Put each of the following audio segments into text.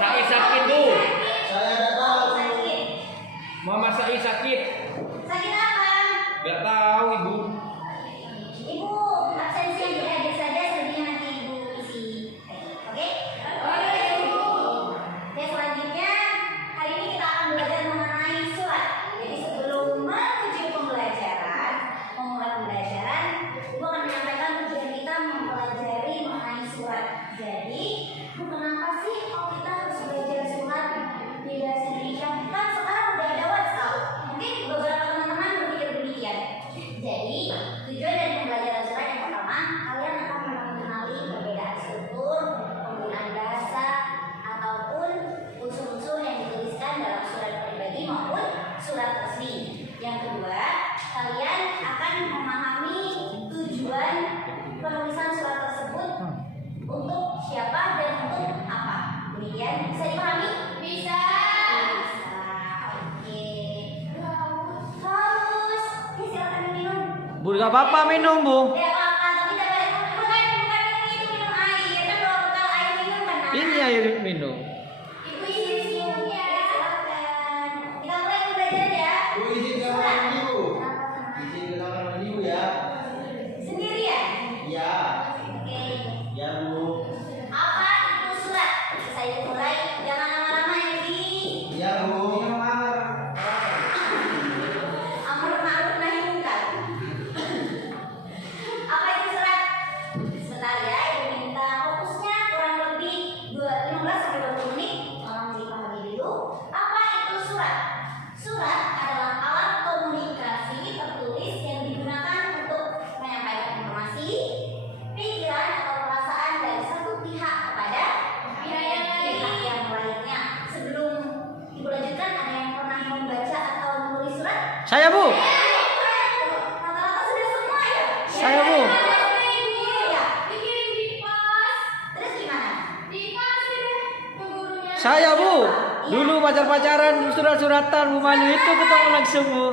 Sai sakit bu. Saya tidak tahu. Mama Sai sakit. Sakit apa? Gak tahu ibu. Ibu absensi yang diajar saja, selebihnya nanti ibu isi. Oke? Oke ibu. Oke, selanjutnya hari ini kita akan belajar mengenai surat. Jadi sebelum menuju pembelajaran, memulai pembelajaran, ibu akan menyampaikan tujuan kita mempelajari mengenai surat. Jadi, kenapa sih kalau kita harus belajar surat di bahasa Indonesia? Kan sekarang udah ada WhatsApp. Mungkin beberapa teman-teman berpikir demikian. Jadi, tujuan dari pembelajaran surat yang pertama, kalian akan mengenali perbedaan struktur, penggunaan bahasa, ataupun unsur-unsur yang dituliskan dalam surat pribadi maupun surat resmi. Yang kedua, kalian akan memahami tujuan penulisan surat tersebut untuk siapa dan untuk apa. Demikian, bisa dipahami? Bisa. Oke. Haus. Oke, silakan minum. Bu, gak apa-apa minum bu. Tidak apa-apa, tapi bukan minum itu, minum air. Kan bawa bekal air minum kan? Nak? Ini air minum. Ibu isi ya, silakan. Kita mulai belajar ya. Bu, izin ke kamar mandi bu. Kenapa? Izin ke kamar mandi bu ya. Sendirian? Ya. Oke. Ya bu. Apa itu surat? Saya mulai. Jangan lama-lama ya, Bi. Ya bu. Amar ma'ruf nahi munkar. Apa itu surat? Sebentar ya, ibu minta fokusnya kurang lebih 15 sampai 20 menit. Tolong dipahami dulu. Apa itu surat? Surat adalah alat komunikasi tertulis yang digunakan untuk menyampaikan informasi, pikiran atau perasaan dari satu pihak kepada pihak yang lainnya. Sebelum ibu lanjutkan, ada yang pernah membaca atau menulis surat? Saya bu. Rata-rata sudah semua ya? Saya, Bu. Iya. Dikirim di pos. Terus gimana? Dikasih deh ke gurunya. Saya bu. Dulu pacar-pacaran surat-suratan Bu Malu itu ketemu langsung bu.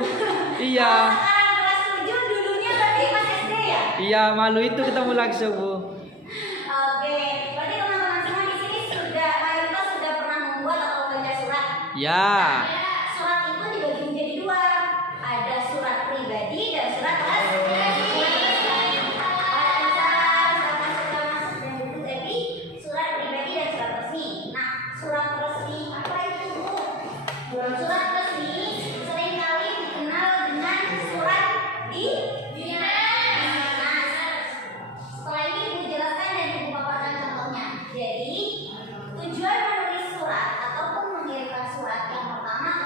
Iya. Sekarang kelas 7, dulunya berarti pas SD ya? Iya Malu itu ketemu langsung bu. Oke, berarti teman-teman semua di sini sudah mayoritas sudah pernah membuat atau membaca surat. Ya. Surat itu dibagi menjadi dua. Ada surat pribadi dan surat resmi. Surat pribadi dan surat resmi. Nah, surat resmi apa itu, Bu? Surat resmi seringkali dikenal dengan surat di dinas. Setelah ini Ibu jelaskan dan Ibu paparkan contohnya. Jadi, tujuan menulis surat ataupun mengirimkan surat yang pertama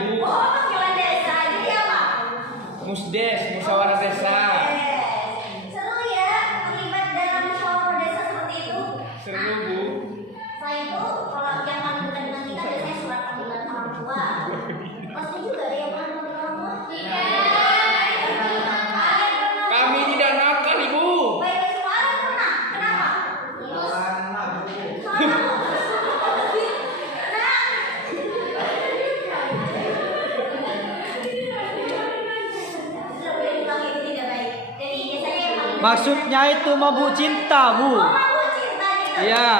Ibu. Oh, panggilan desa. Jadi apa? Musdes, musyawarah desa. Seru ya, terlibat dalam musyawarah desa seperti itu. Seru, Bu. Selain itu, kalau yang paling dekat dengan kita biasanya surat panggilan orang tua. Pasti juga ada yang paling dekat orang tua. Kami tidak nakal, Ibu. Baik, soalnya pernah. Kenapa? Orang mabuk. Maksudnya itu mabuk cinta, Bu. Iya.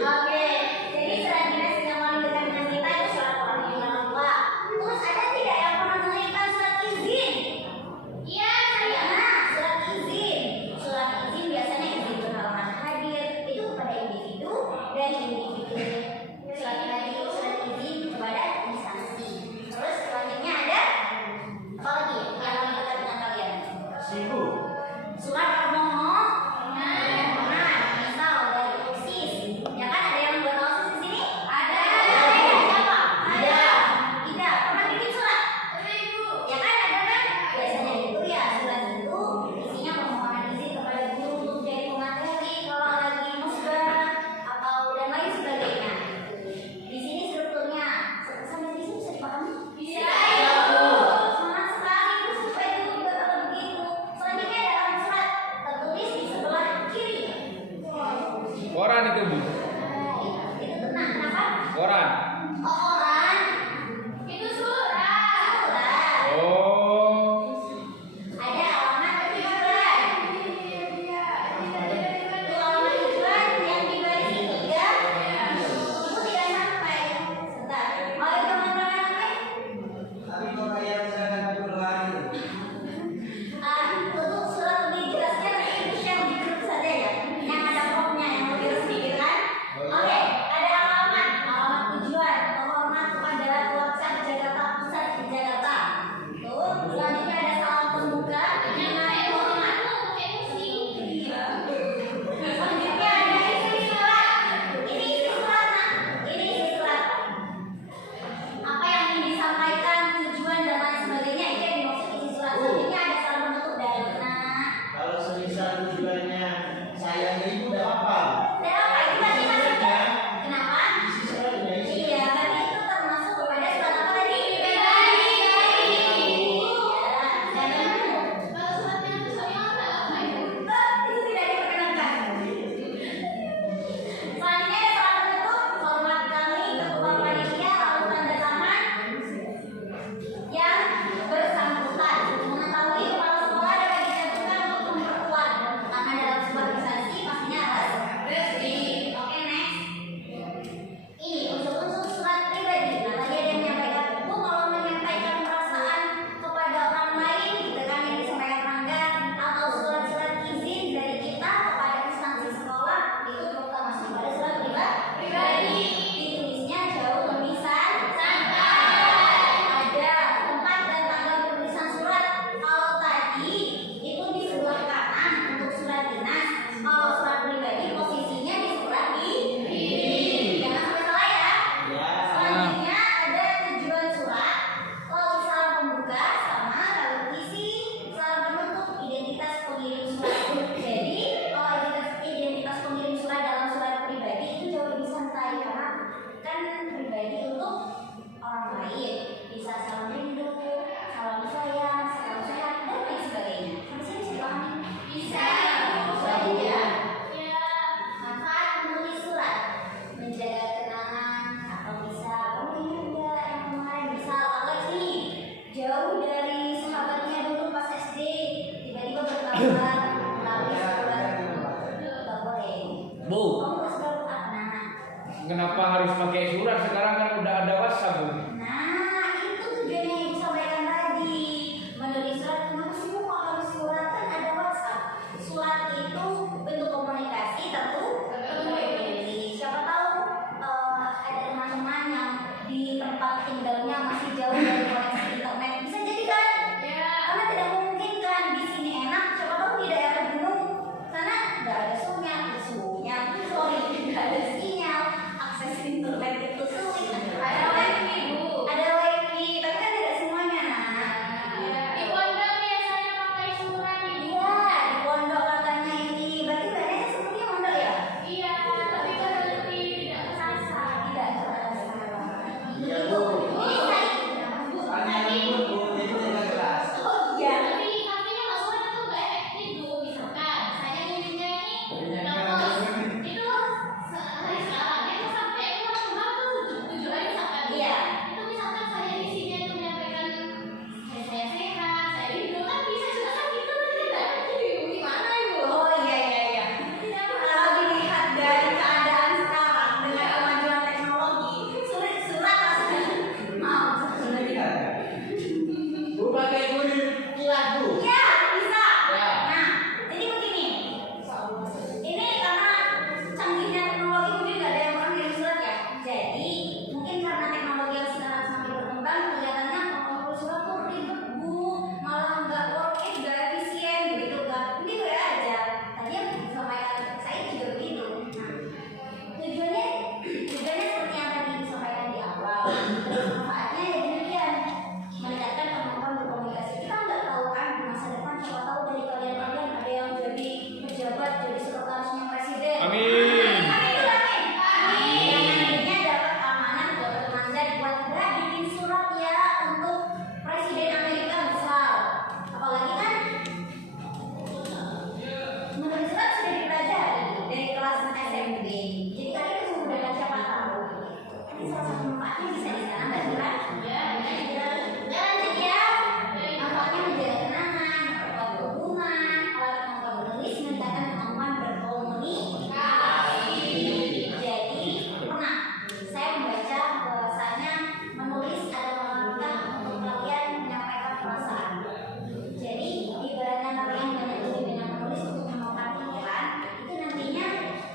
Oke, jadi surat dinas yang paling dekat dengan kita itu surat panggilan orang tua. Terus ada tidak yang pernah mengirimkan surat izin? Iya, saya. Nah, surat izin. Surat izin biasanya izin berhalangan hadir itu kepada individu dan individu. Surat izin kepada instansi. Terus selanjutnya ada apa lagi yang paling dekat dengan kalian? Sibuk. Surat permohonan. Misal dari OSIS. Ya kan ada yang buat OSIS di sini? Ada. Siapa? Ada. Tidak. Pernah bikin surat? Pernah, Ibu. Ya kan ada kan? Biasanya itu ya surat itu isinya permohonan izin kepada guru untuk jadi pemateri kalau lagi musbah atau dan lain sebagainya. Di sini strukturnya sampai di sini bisa dipahami? Bisa. Semangat sekali itu supaya itu juga kalau begitu. Selanjutnya dalam surat tertulis di sebelah kiri. Koran itu, Bu. Itu tenang, kenapa? Koran. Koran. Itu surat. Surat. Oh. Ada alamat tujuan. Itu alamat tujuan yang di baris ketiga. Itu tidak sampai. Sebentar. Mau itu sampai? Tapi kalau yang sedang berlari. Untuk surat lebih jelasnya nanti Ibu share di grup saja ya. Yang ada formnya yang lebih resmi gitu kan. Oke, ada alamat tujuan terhormat kepada WhatsApp Jakarta Pusat di Jakarta. Tuh, selanjutnya ada salam pembuka dengan hormat. Selanjutnya ada isi surat. Ini isi surat, Nak. Ini isi surat. Apa yang ingin disampaikan, tujuan dan lain sebagainya itu yang dimaksud isi surat. Selanjutnya ada salam penutup dari Nak. Kalau semisal tujuannya sayang ibu udah apa? Dan apa itu berarti maksudnya? Kenapa? Isi suratnya isi. Iya, berarti itu termasuk kepada surat apa tadi? Pribadi. Kalau suratnya itu itu tidak diperkenankan. Selanjutnya ada salam penutup. Hormat kami ketua panitia lalu tanda tangan yang bersangkutan. Mengetahui kepala sekolah dapat dijatuhkan untuk memperkuat karena dalam sebuah instansi pastinya harus resmi. Oke, next. Ini unsur-unsur surat pribadi. Nah, tadi ada yang menyampaikan, Bu, kalau menyampaikan perasaan kepada orang lain, gitu kan, yang disampaikan pelanggan, atau surat-surat izin dari kita kepada instansi sekolah, itu termasuk pada surat pribadi. Ditulisnya jauh lebih santai. Ada tempat dan tanggal penulisan surat. Kalau tadi itu di sebelah kanan untuk surat dinas, kalau surat pribadi posisinya di sebelah kiri. Jangan sampai salah ya. Ya. Selanjutnya ada tujuan surat, lalu salam pembuka sama lalu isi salam penutup identitas pengirim surat. Jadi kalau identitas pengirim surat dalam surat pribadi itu jauh lebih santai karena kan pribadi untuk orang lain bisa salam rindu, salam sayang, salam sehat dan lain sebagainya. Sampai sini bisa dipahami? Bisa. Selanjutnya. Manfaat menulis surat menjaga kenangan atau bisa kamu ingat nggak yang kemarin misal Alex nih jauh dari sahabatnya dulu pas SD tiba-tiba berkabar melalui surat nggak boleh. Bu, Kamu harus berapa? Nah, kenapa harus pakai surat? Sekarang kan udah ada WhatsApp, Bu. nah itu tujuannya yang disampaikan tadi. Menulis surat kenapa sih Bu kok harus surat kan ada WhatsApp. Surat itu bentuk komunikasi tentu. Siapa tahu ada teman-teman yang di tempat tinggalnya masih jauh dari koneksi internet bisa jadi kan? Karena tidak mungkin kan di sini enak. Siapa tahu di daerah gunung sana nggak ada sorry nggak ada sinyal, akses internet itu sulit. Iya Bu. Ini saya. Soalnya lembut Bu, jadi tidak keras. Oh iya. Tapi artinya Mas Surat itu nggak efektif tuh. Misalkan saya ngirimnya ini dapat itu hari sekarang itu sampai bulan kemarin tuh 7 hari misalkan. Iya. Itu misalkan saya isinya itu menyampaikan saya sehat, saya hidup, tapi saya sudah sakit itu nanti nggak efektif. Gimana Ibu? Oh iya. Kalau dilihat dari keadaan sekarang dengan kemajuan teknologi, surat rasanya mau. Bu pakai kulit kilat Bu. Ya, bisa. Ya. Nah, jadi begini. Ini karena canggihnya teknologi mungkin nggak ada yang pernah kirim surat ya. Jadi mungkin karena teknologi yang sekarang semakin berkembang, kelihatannya pengumpulan surat tuh ribet Bu, malah nggak worth it, nggak efisien begitu kan. Ini gue aja. Tadi yang disampaikan saya juga begitu. Nah, tujuannya seperti yang tadi disampaikan di awal. Terus manfaatnya ya demikian, meningkatkan kemampuan berkomunikasi. Kita nggak tahu kan di masa depan, siapa tahu dari kalian ada yang jadi pejabat, jadi sekretarisnya presiden. Amin. Amin. Yang nantinya dapat amanah, dapat mandat buat nggak bikin surat ya untuk presiden Amerika misal. Apalagi kan menulis surat sudah dipelajari dari kelas SMP. Jadi kan itu memudahkan siapa tahu. Ini salah satu manfaatnya bisa di sana nggak sih kan? Lanjut ya. Manfaatnya menjaga kenangan, memperkuat hubungan, alat kemampuan menulis, meningkatkan kemampuan berkomunikasi. Jadi pernah saya membaca bahwasanya menulis adalah langkah untuk kalian menyampaikan perasaan. Jadi ibaratnya kalian banyak lebih banyak menulis untuk menuangkan pikiran, itu nantinya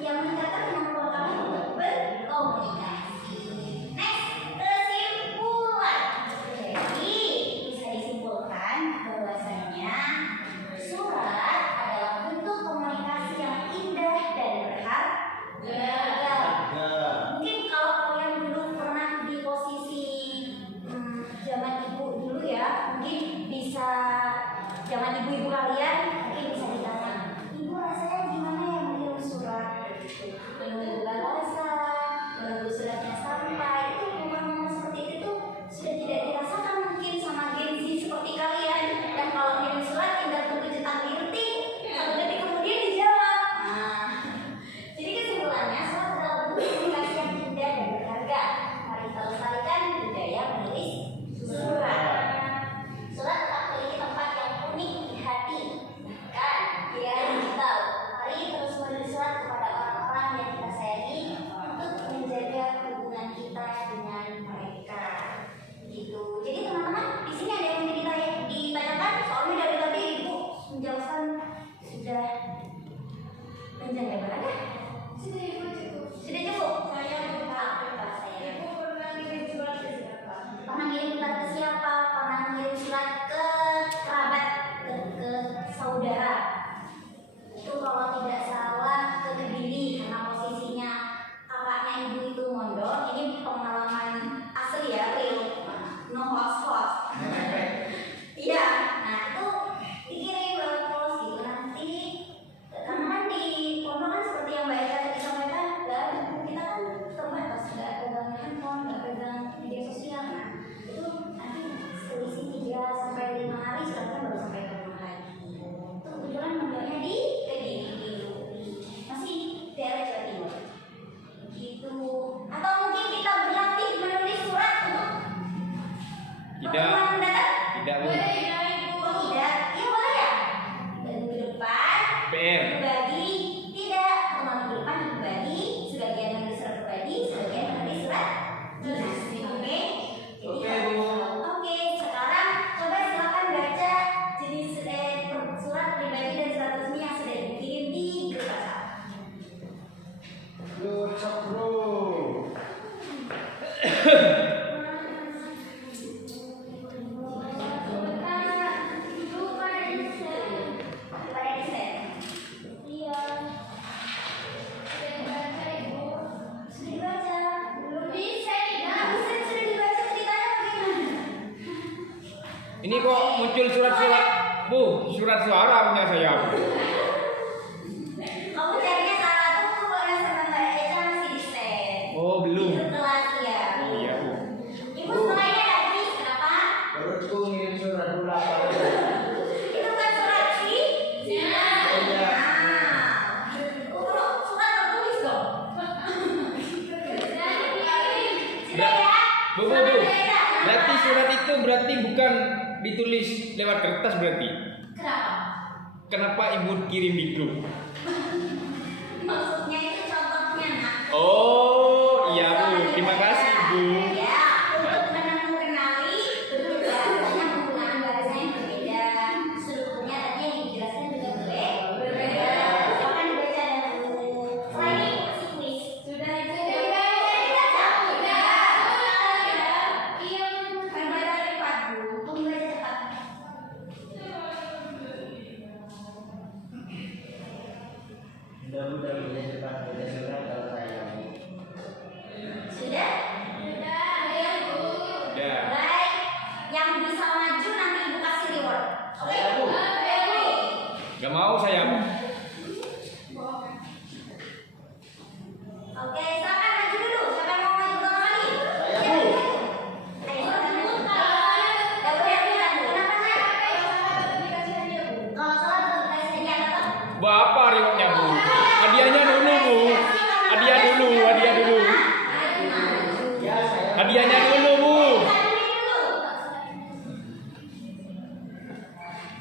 yang meningkatkan kemampuan kalian untuk berkomunikasi. Next, kesimpulan. Jadi bisa disimpulkan bahwasanya surat adalah bentuk komunikasi yang indah dan berharga. Mungkin kalau kalian dulu pernah di posisi zaman ibu dulu ya, mungkin bisa zaman ibu-ibu kalian mungkin bisa ditanya, ibu rasanya gimana ya mengirim surat? Menunggu balasan, menunggu suratnya sampai, itu momen-momen seperti itu tuh sudah tidak dirasakan mungkin sama Gen Z seperti kalian yang kalau kirim surat tinggal tunggu cetak linting, 1 detik kemudian dijawab. Nah, jadi kesimpulannya surat adalah bentuk komunikasi yang indah dan berharga. Mari kita lestarikan budaya menulis surat. Surat tetap memiliki tempat yang unik di hati. Kan, di era digital. Mari terus menulis surat kepada orang-orang yang kita sayangi untuk menjaga hubungan kita dengan mereka. Gitu. Jadi teman-teman, di sini ada yang ingin ditanyakan? Soalnya dari tadi Ibu menjelaskan sudah panjang lebar ada? Sudah cukup. Sudah cukup. Saya pernah ngirim surat ke siapa? Pernah ngirim surat ke siapa? Pernah ngirim surat ke kerabat, ke saudara. Itu kalau tidak salah ke Kediri karena posisinya kakaknya ibu itu mondok. Ini pengalaman asli ya, real. No host. Iya, nah itu dikirim lewat pos gitu nanti. Karena kan di pondok kan seperti yang Mbak Eka tadi sampaikan, dan kita kan terbatas, nggak pegang handphone, nggak pegang media sosial. Nah itu nanti selisih 3 sampai 5 hari suratnya baru sampai ke rumah lagi. Itu kebetulan mondoknya di Kediri, masih daerah Jawa Timur. Gitu. Atau mungkin kita berlatih menulis surat untuk pertemuan mendatang. Tidak Bu. Boleh ya Ibu? Oh tidak? Iya boleh ya? Dan minggu depan PR. berbagi, tidak, teman minggu depan berbagi, sebagian menulis surat pribadi, sebagian menulis surat dinas. Oke? Oke, Bu. Oke, sekarang coba silakan baca jenis surat pribadi dan surat resmi yang sudah dikirim di grup WhatsApp. WhatsApp Bro. Ini kok muncul surat-surat Bu, surat suara punya saya. Kamu carinya salah tuh, kalau sama Mbak Eka masih di set. Oh belum. Itu kelas ya. Iya Bu. Sudah ya? Bu. Berarti surat itu berarti bukan ditulis lewat kertas berarti. Kenapa? Kenapa ibu kirim di grup? Maksudnya itu contohnya, nak. Oh, iya Bu. Terima kasih Bu. Ya, untuk mengenali bahasanya penggunaan bahasa yang berbeda. Strukturnya tadi yang dijelaskan juga berbeda. Silakan dibaca dulu. Setelah ini masih kuis. Sudah. Iya, membaca cepat Bu. Membaca cepat. Mudah-mudahan bisa cepat baca surat kalau saya. Sudah? Ya, Bu. Udah. Baik. Yang bisa maju nanti Ibu kasih reward. Oke? Gak mau saya. Oke, silakan maju dulu. Siapa yang mau maju pertama kali? Saya, Bu. Ayo, silakan. Gak boleh bilang. Kenapa, Nak? Kalau salah belum dikasih hadiah tetap. Bapak rewardnya Bu. Hadiahnya dulu Bu. Hadiah dulu. Ya, saya. Hadiahnya dulu Bu.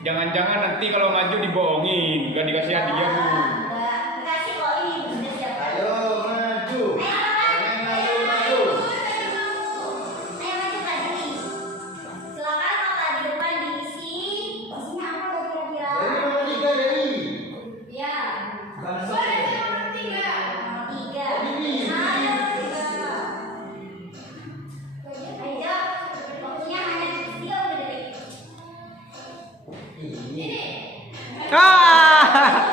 Jangan-jangan nanti kalau maju dibohongin, gak dikasih hadiah Bu. Enggak, dikasih kok ini sudah siap. Ayo maju. Jangan malu-malu. Ayo maju Kak Dini. Silakan kalau di depan diisi. Isinya apa kira-kira? Dari nomor 3 dari. Ya. Bangsa. Nomor 3. Dini. Ayo 3. Ayo, waktunya hanya 30 detik. Ini. Ah!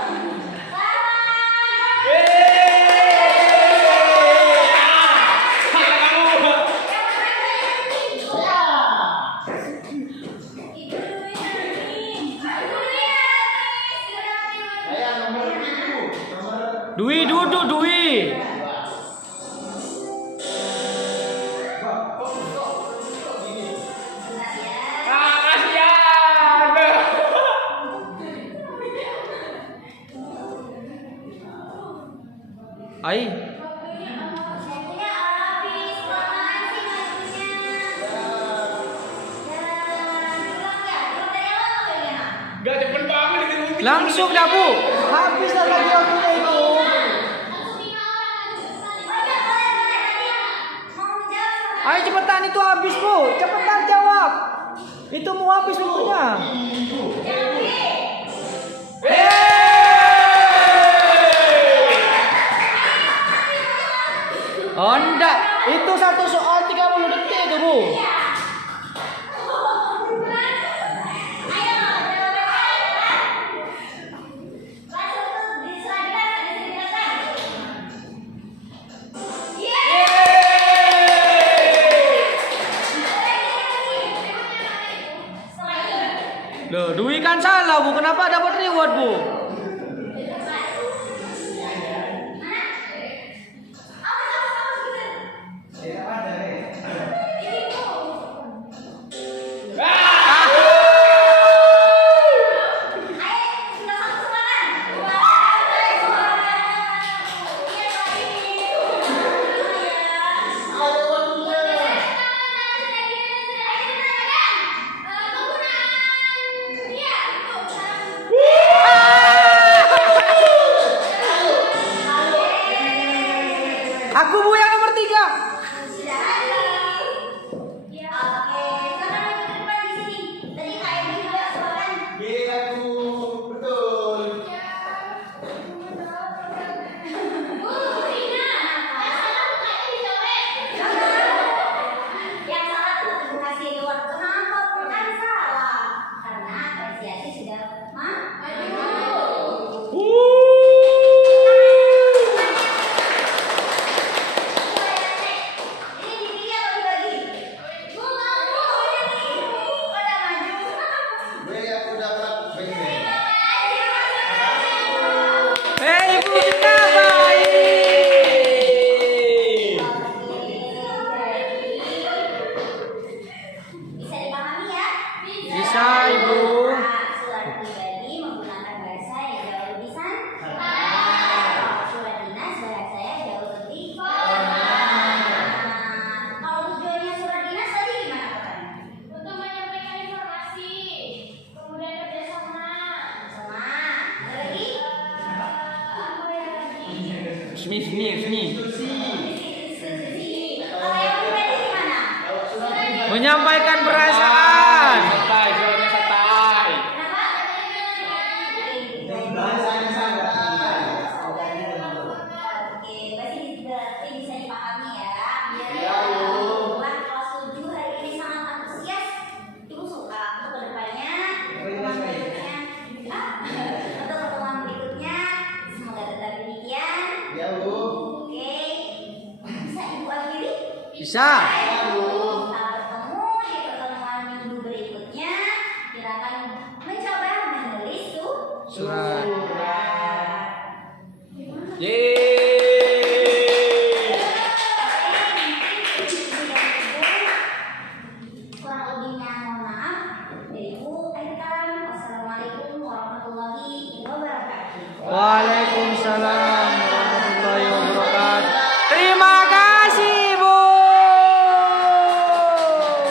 Saya nomor 7. Nomor Dwi duduk Dwi. 2. Kok gini? Ah, kasihan. Ai. Waktunya habis. Kelamaan sih majunya. Diulang ya? Diulang dari awal atau dari mana? Gak cepet banget itu. Langsung dah Bu. Habis dah lagi waktunya itu. Oh iya, boleh. Nanti mau menjawab sama Ayo cepetan itu habis Bu. Cepetan jawab. Itu mau habis waktunya. Oh enggak, itu satu soal 30 detik itu Bu. Loh, Dwi kan salah Bu, kenapa dapat reward Bu? Aku Bu yang nomor 3. Gila, Bu. Betul. Yang salah tuh Ibu kasih reward. Kenapa? Bukan salah. Karena apresiasi sudah maju. Ini dipilih atau dibagi? Udah maju. Gue yang udah dapat baik-baik. Ibu kita baik. Bisa dipahami ya? Bisa, Ibu. Surat pribadi menggunakan bahasa yang jauh lebih santai. Surat dinas bahasa yang jauh lebih formal. Kalau Resmi. Kalau yang pribadi gimana? Menyampaikan perasaan. Santai, suaranya santai. Kenapa? Bahasanya santai. Oke, berarti bisa dipahami ya. Ya, Bu. Buat kelas 7 hari ini sangat antusias. Ibu suka untuk kedepannya, pertemuan berikutnya. Untuk pertemuan berikutnya, semoga tetap demikian. Ya, Bu. Oke, bisa ibu akhiri? Bisa. Kita bertemu di pertemuan minggu berikutnya. Kita akan mencoba menulis tuh Surat. Yeay. Kurang lebihnya mohon maaf. Dari Ibu Akhir Kalam. Wassalamualaikum warahmatullahi wabarakatuh. Waalaikumsalam.